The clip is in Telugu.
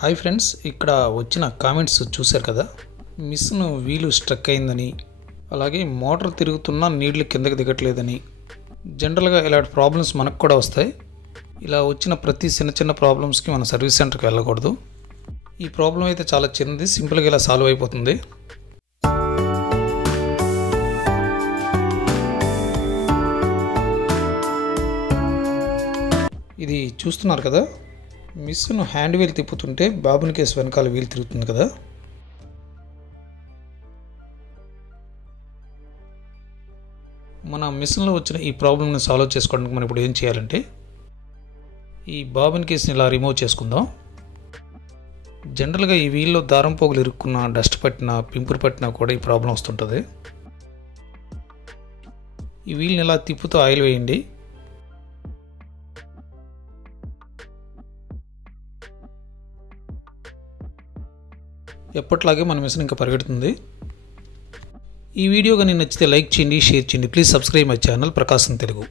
హాయ్ ఫ్రెండ్స్, ఇక్కడ వచ్చిన కామెంట్స్ చూశారు కదా. మిషన్ వీలు స్ట్రక్ అయిందని, అలాగే మోటార్ తిరుగుతున్నా నీళ్లు కిందకి దిగట్లేదని. జనరల్గా ఇలాంటి ప్రాబ్లమ్స్ మనకు కూడా వస్తాయి. ఇలా వచ్చిన ప్రతి చిన్న ప్రాబ్లమ్స్కి మన సర్వీస్ సెంటర్కి వెళ్ళకూడదు. ఈ ప్రాబ్లం అయితే చాలా చిన్నది, సింపుల్గా ఇలా సాల్వ్ అయిపోతుంది. ఇది చూస్తున్నారు కదా, మిషన్ హ్యాండ్ వీల్ తిప్పుతుంటే బాబుని కేసు వెనకాల వీల్ తిరుగుతుంది కదా. మన మిషన్లో వచ్చిన ఈ ప్రాబ్లమ్ని సాల్వ్ చేసుకోవడానికి మనం ఇప్పుడు ఏం చేయాలంటే, ఈ బాబుని కేసుని ఇలా రిమూవ్ చేసుకుందాం. జనరల్గా ఈ వీల్లో దారం పోగులు ఇరుక్కున్న, డస్ట్ పట్టినా, పింపురు పట్టినా కూడా ఈ ప్రాబ్లం వస్తుంటుంది. ఈ వీల్ని ఇలా తిప్పుతూ ఆయిల్ వేయండి. ఎప్పట్లాగే మన మిషన్ ఇంకా పరిగెడుతుంది. ఈ వీడియో కానీ నచ్చితే లైక్ చేయండి, షేర్ చేయండి. Please subscribe my channel Prakasam Telugu.